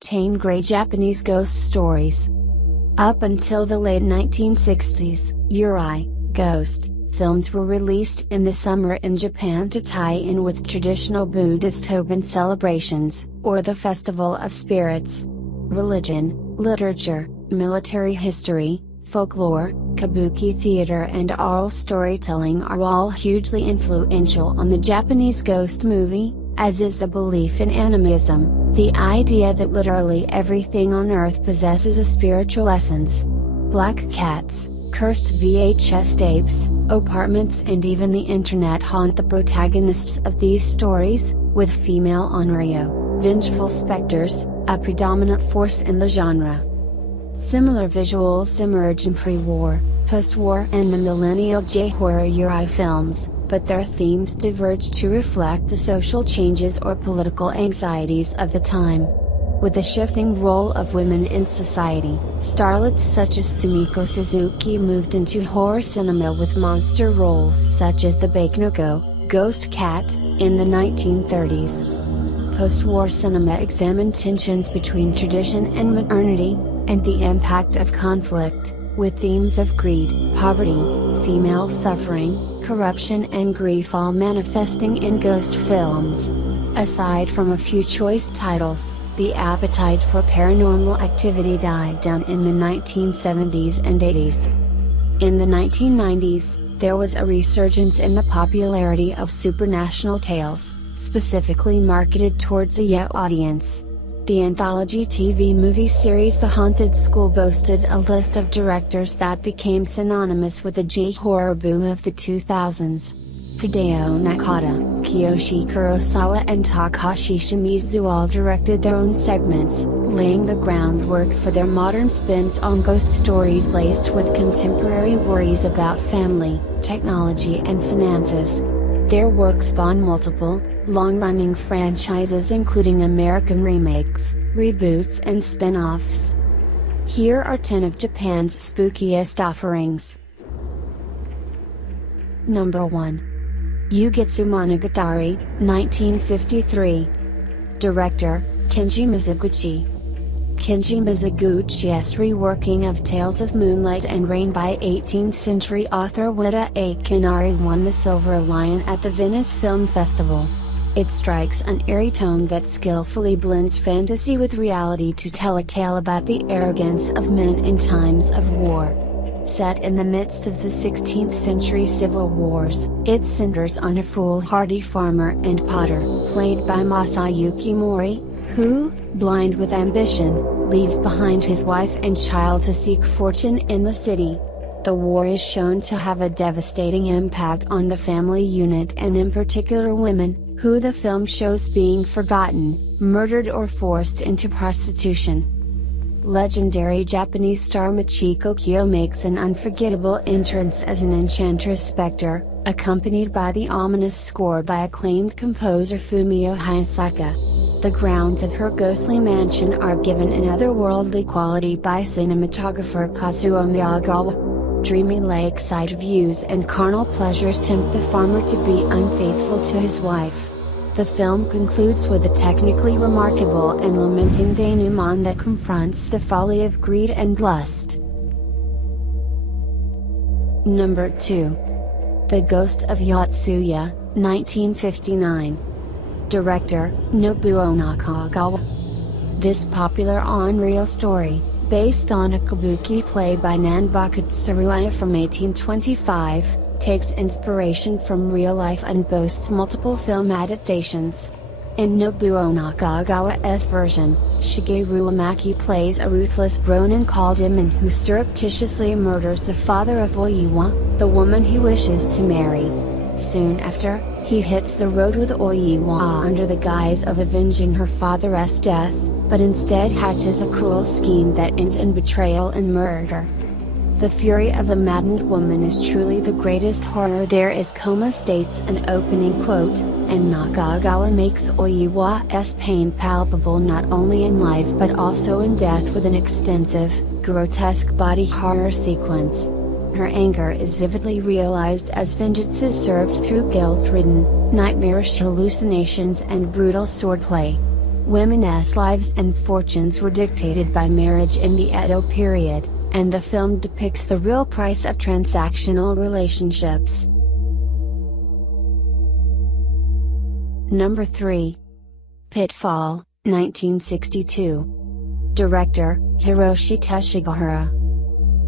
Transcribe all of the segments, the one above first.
Tangray Japanese ghost stories. Up until the late 1960s, yurei, ghost, films were released in the summer in Japan to tie in with traditional Buddhist Obon celebrations, or the Festival of Spirits. Religion, literature, military history, folklore, kabuki theater and oral storytelling are all hugely influential on the Japanese ghost movie, as is the belief in animism, the idea that literally everything on earth possesses a spiritual essence. Black cats, cursed VHS tapes, apartments and even the internet haunt the protagonists of these stories, with female onryo, vengeful spectres, a predominant force in the genre. Similar visuals emerge in pre-war, post-war and the millennial J-horror yurei films, but their themes diverge to reflect the social changes or political anxieties of the time. With the shifting role of women in society, starlets such as Sumiko Suzuki moved into horror cinema with monster roles such as the bakeneko, ghost cat, in the 1930s. Post-war cinema examined tensions between tradition and modernity, and the impact of conflict, with themes of greed, poverty, female suffering, corruption and grief all manifesting in ghost films. Aside from a few choice titles, the appetite for paranormal activity died down in the 1970s and 80s. In the 1990s, there was a resurgence in the popularity of supernatural tales, specifically marketed towards a young audience. The anthology TV movie series The Haunted School boasted a list of directors that became synonymous with the J-horror boom of the 2000s. Hideo Nakata, Kiyoshi Kurosawa and Takashi Shimizu all directed their own segments, laying the groundwork for their modern spins on ghost stories laced with contemporary worries about family, technology and finances. Their work spawned multiple, long-running franchises including American remakes, reboots and spin-offs. Here are 10 of Japan's spookiest offerings. Number 1. Yugetsu Monogatari, 1953. Director, Kenji Mizoguchi. Kenji Mizoguchi's reworking of Tales of Moonlight and Rain by 18th century author Wada Akinari won the Silver Lion at the Venice Film Festival. It strikes an eerie tone that skillfully blends fantasy with reality to tell a tale about the arrogance of men in times of war. Set in the midst of the 16th century civil wars, it centers on a foolhardy farmer and potter, played by Masayuki Mori, who, blind with ambition, leaves behind his wife and child to seek fortune in the city. The war is shown to have a devastating impact on the family unit and in particular women, who the film shows being forgotten, murdered or forced into prostitution. Legendary Japanese star Michiko Kyo makes an unforgettable entrance as an enchantress spectre, accompanied by the ominous score by acclaimed composer Fumio Hayasaka. The grounds of her ghostly mansion are given an otherworldly quality by cinematographer Kazuo Miyagawa. Dreamy lakeside views and carnal pleasures tempt the farmer to be unfaithful to his wife. The film concludes with a technically remarkable and lamenting denouement that confronts the folly of greed and lust. Number 2. The Ghost of Yotsuya, 1959. Director, Nobuo Nakagawa. This popular onryo story, based on a kabuki play by Nanbaku Tsuruya from 1825, takes inspiration from real life and boasts multiple film adaptations. In Nobuo Nakagawa's version, Shigeru Amaki plays a ruthless ronin called Iman who surreptitiously murders the father of Oiwa, the woman he wishes to marry. Soon after, he hits the road with Oiwa under the guise of avenging her father's death, but instead hatches a cruel scheme that ends in betrayal and murder. The fury of a maddened woman is truly the greatest horror there is, states an opening quote, and Nakagawa makes Oiwa's pain palpable not only in life but also in death with an extensive, grotesque body horror sequence. Her anger is vividly realized as vengeance is served through guilt-ridden, nightmarish hallucinations and brutal swordplay. Women's lives and fortunes were dictated by marriage in the Edo period, and the film depicts the real price of transactional relationships. Number 3. Pitfall, 1962. Director, Hiroshi Teshigahara.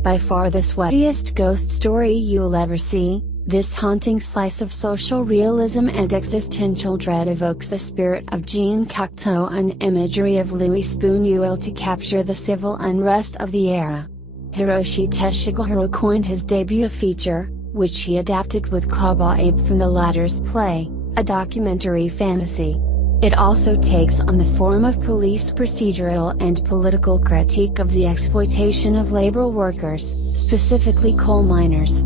By far the sweatiest ghost story you'll ever see, this haunting slice of social realism and existential dread evokes the spirit of Jean Cocteau and imagery of Louis Buñuel to capture the civil unrest of the era. Hiroshi Teshigahara coined his debut feature, which he adapted with Kaba Abe from the latter's play, a documentary fantasy. It also takes on the form of police procedural and political critique of the exploitation of labor workers, specifically coal miners.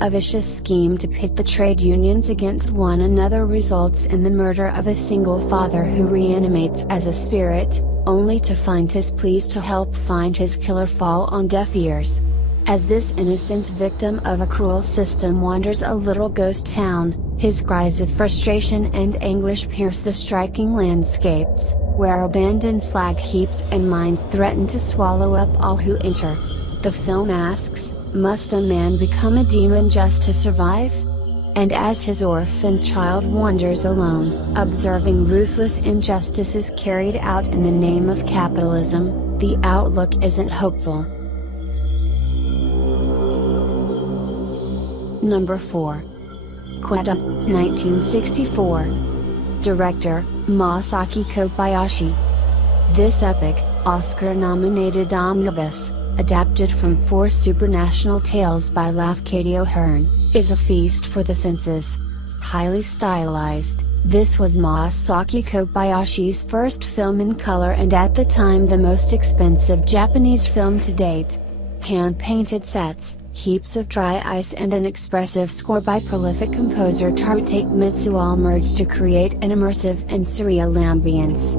A vicious scheme to pit the trade unions against one another results in the murder of a single father who reanimates as a spirit, only to find his pleas to help find his killer fall on deaf ears. As this innocent victim of a cruel system wanders a little ghost town, his cries of frustration and anguish pierce the striking landscapes, where abandoned slag heaps and mines threaten to swallow up all who enter. The film asks, must a man become a demon just to survive? And as his orphan child wanders alone, observing ruthless injustices carried out in the name of capitalism, the outlook isn't hopeful. Number 4. Quetta, 1964. Director, Masaki Kobayashi. This epic, Oscar-nominated omnibus, adapted from 4 supranational tales by Lafcadio Hearn, is a feast for the senses. Highly stylized, this was Masaki Kobayashi's first film in color and at the time the most expensive Japanese film to date. Hand-painted sets, heaps of dry ice and an expressive score by prolific composer Tarutake Mitsu all merged to create an immersive and surreal ambience.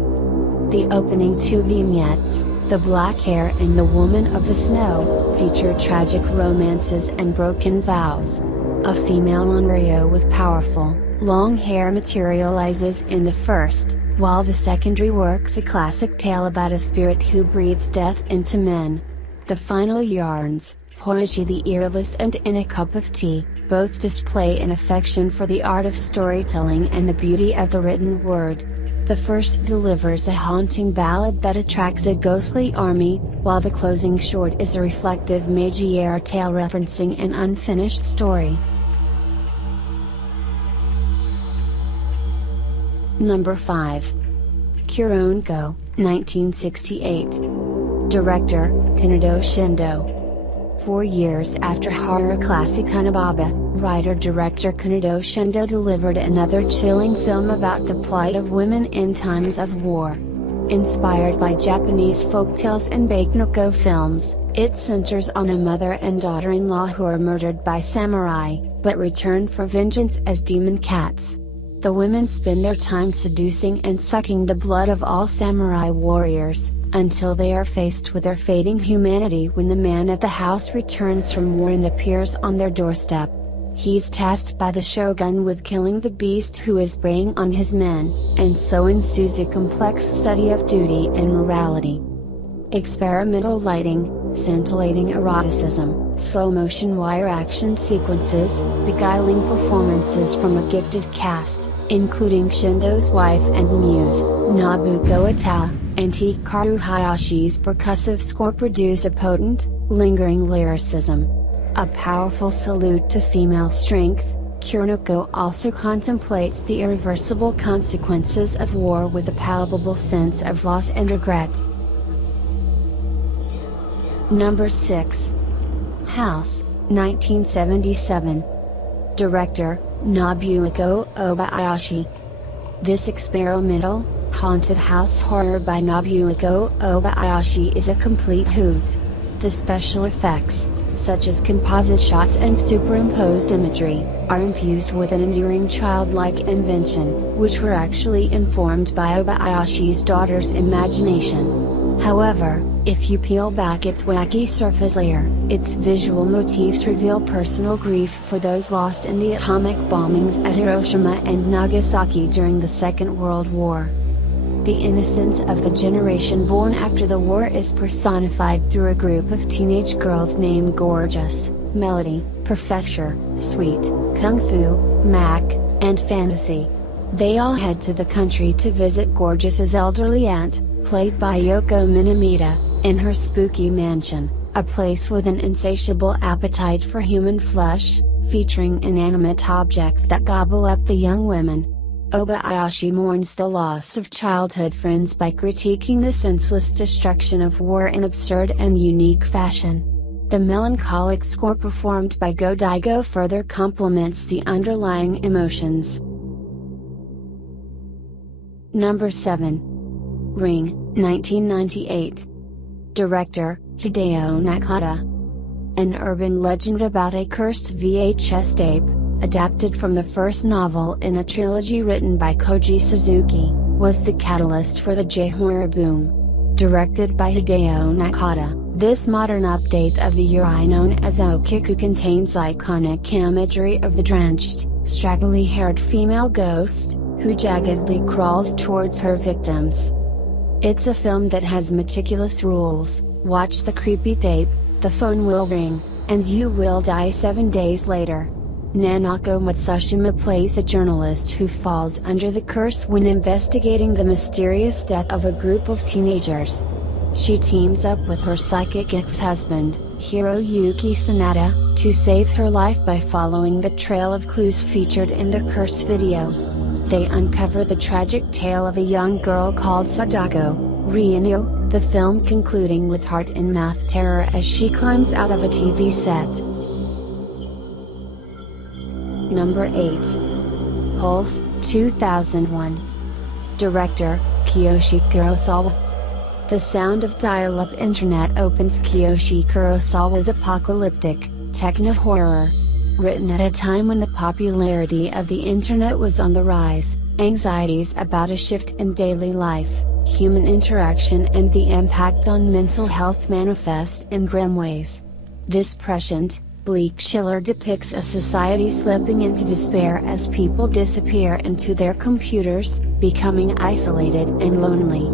The opening 2 vignettes, The Black Hare and The Woman of the Snow, feature tragic romances and broken vows. A female onryo with powerful, long hair materializes in the first, while the second reworks a classic tale about a spirit who breathes death into men. The final yarns, Hoichi the Earless and In a Cup of Tea, both display an affection for the art of storytelling and the beauty of the written word. The first delivers a haunting ballad that attracts a ghostly army, while the closing short is a reflective Meiji-era tale referencing an unfinished story. Number 5. Kuronko, 1968. Director, Kanado Shindo. 4 years after horror classic Hanababa, writer-director Kanado Shindo delivered another chilling film about the plight of women in times of war. Inspired by Japanese folktales and bakeneko films, it centers on a mother and daughter-in-law who are murdered by samurai, but return for vengeance as demon cats. The women spend their time seducing and sucking the blood of all samurai warriors, until they are faced with their fading humanity when the man at the house returns from war and appears on their doorstep. He's tasked by the shogun with killing the beast who is preying on his men, and so ensues a complex study of duty and morality. Experimental lighting, scintillating eroticism, slow-motion wire action sequences, beguiling performances from a gifted cast, including Shindo's wife and muse, Nobuko Ata, and Hikaru Hayashi's percussive score produce a potent, lingering lyricism. A powerful salute to female strength, Kuronko also contemplates the irreversible consequences of war with a palpable sense of loss and regret. Number 6. House, 1977. Director, Nobuko Obayashi. This experimental, haunted house horror by Nobuko Obayashi is a complete hoot. The special effects, such as composite shots and superimposed imagery, are infused with an endearing childlike invention, which were actually informed by Obayashi's daughter's imagination. However, if you peel back its wacky surface layer, its visual motifs reveal personal grief for those lost in the atomic bombings at Hiroshima and Nagasaki during the Second World War. The innocence of the generation born after the war is personified through a group of teenage girls named Gorgeous, Melody, Professor, Sweet, Kung Fu, Mac, and Fantasy. They all head to the country to visit Gorgeous's elderly aunt, played by Yoko Minamita, in her spooky mansion, a place with an insatiable appetite for human flesh, featuring inanimate objects that gobble up the young women. Obayashi mourns the loss of childhood friends by critiquing the senseless destruction of war in absurd and unique fashion. The melancholic score performed by Go Daigo further complements the underlying emotions. Number 7. Ring, 1998. Director, Hideo Nakata. An urban legend about a cursed VHS tape, adapted from the first novel in a trilogy written by Koji Suzuki, was the catalyst for the J-horror boom. Directed by Hideo Nakata, this modern update of the yurei known as okiku contains iconic imagery of the drenched, straggly-haired female ghost, who jaggedly crawls towards her victims. It's a film that has meticulous rules: watch the creepy tape, the phone will ring, and you will die 7 days later. Nanako Matsushima plays a journalist who falls under the curse when investigating the mysterious death of a group of teenagers. She teams up with her psychic ex-husband, Hiroyuki Sanada, to save her life by following the trail of clues featured in the curse video. They uncover the tragic tale of a young girl called Sadako, Ryuno, the film concluding with heart and mouth terror as she climbs out of a TV set. Number 8. Pulse, 2001. Director, Kiyoshi Kurosawa. The sound of dial-up internet opens Kiyoshi Kurosawa's apocalyptic, techno-horror. Written at a time when the popularity of the internet was on the rise, anxieties about a shift in daily life, human interaction and the impact on mental health manifest in grim ways. This prescient, bleak chiller depicts a society slipping into despair as people disappear into their computers, becoming isolated and lonely.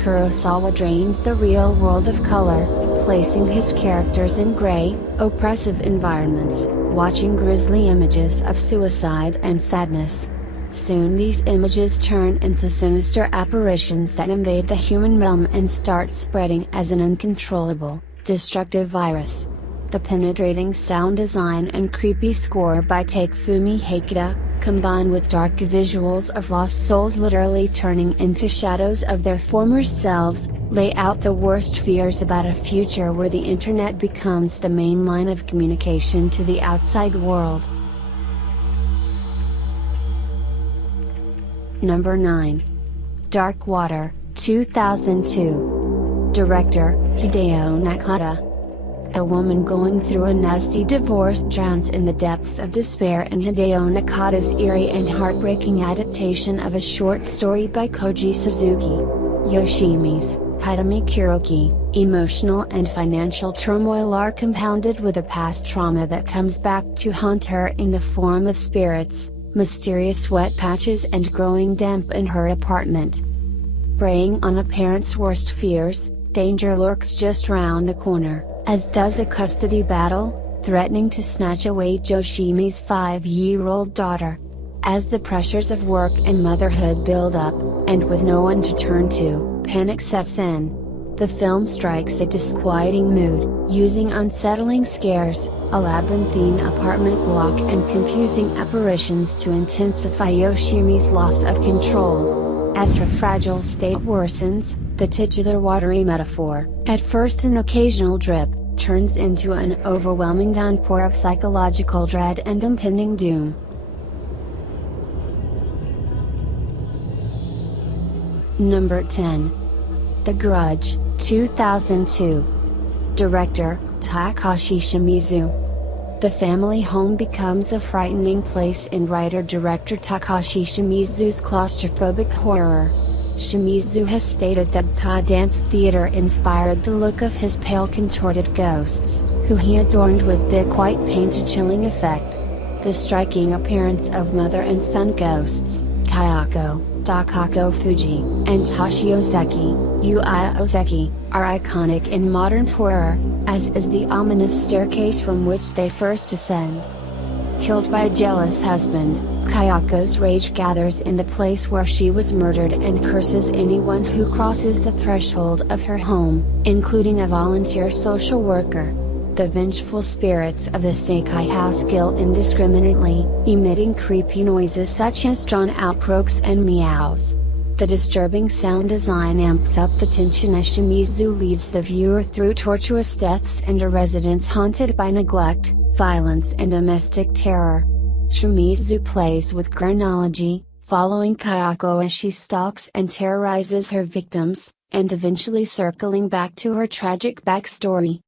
Kurosawa drains the real world of color, placing his characters in gray, oppressive environments, watching grisly images of suicide and sadness. Soon these images turn into sinister apparitions that invade the human realm and start spreading as an uncontrollable, destructive virus. The penetrating sound design and creepy score by Takefumi Hakata, combined with dark visuals of lost souls literally turning into shadows of their former selves, lay out the worst fears about a future where the internet becomes the main line of communication to the outside world. Number 9. Dark Water, 2002. Director, Hideo Nakata. A woman going through a nasty divorce drowns in the depths of despair in Hideo Nakata's eerie and heartbreaking adaptation of a short story by Koji Suzuki. Yoshimi's Hitomi Kuroki, emotional and financial turmoil are compounded with a past trauma that comes back to haunt her in the form of spirits, mysterious sweat patches and growing damp in her apartment. Preying on a parent's worst fears, danger lurks just round the corner, as does a custody battle, threatening to snatch away Yoshimi's 5-year-old daughter. As the pressures of work and motherhood build up, and with no one to turn to, panic sets in. The film strikes a disquieting mood, using unsettling scares, a labyrinthine apartment block and confusing apparitions to intensify Yoshimi's loss of control. As her fragile state worsens, the titular watery metaphor, at first an occasional drip, turns into an overwhelming downpour of psychological dread and impending doom. Number 10. The Grudge, 2002. Director, Takashi Shimizu. The family home becomes a frightening place in writer-director Takashi Shimizu's claustrophobic horror. Shimizu has stated that Ta Dance Theater inspired the look of his pale contorted ghosts, who he adorned with thick white paint to chilling effect. The striking appearance of mother and son ghosts, Kayako, Takako Fuji, and Toshio Seki, Ui Ozeki, are iconic in modern horror, as is the ominous staircase from which they first ascend. Killed by a jealous husband, Kayako's rage gathers in the place where she was murdered and curses anyone who crosses the threshold of her home, including a volunteer social worker. The vengeful spirits of the Sekai house kill indiscriminately, emitting creepy noises such as drawn-out croaks and meows. The disturbing sound design amps up the tension as Shimizu leads the viewer through tortuous deaths and a residence haunted by neglect, violence and domestic terror. Shimizu plays with chronology, following Kayako as she stalks and terrorizes her victims, and eventually circling back to her tragic backstory.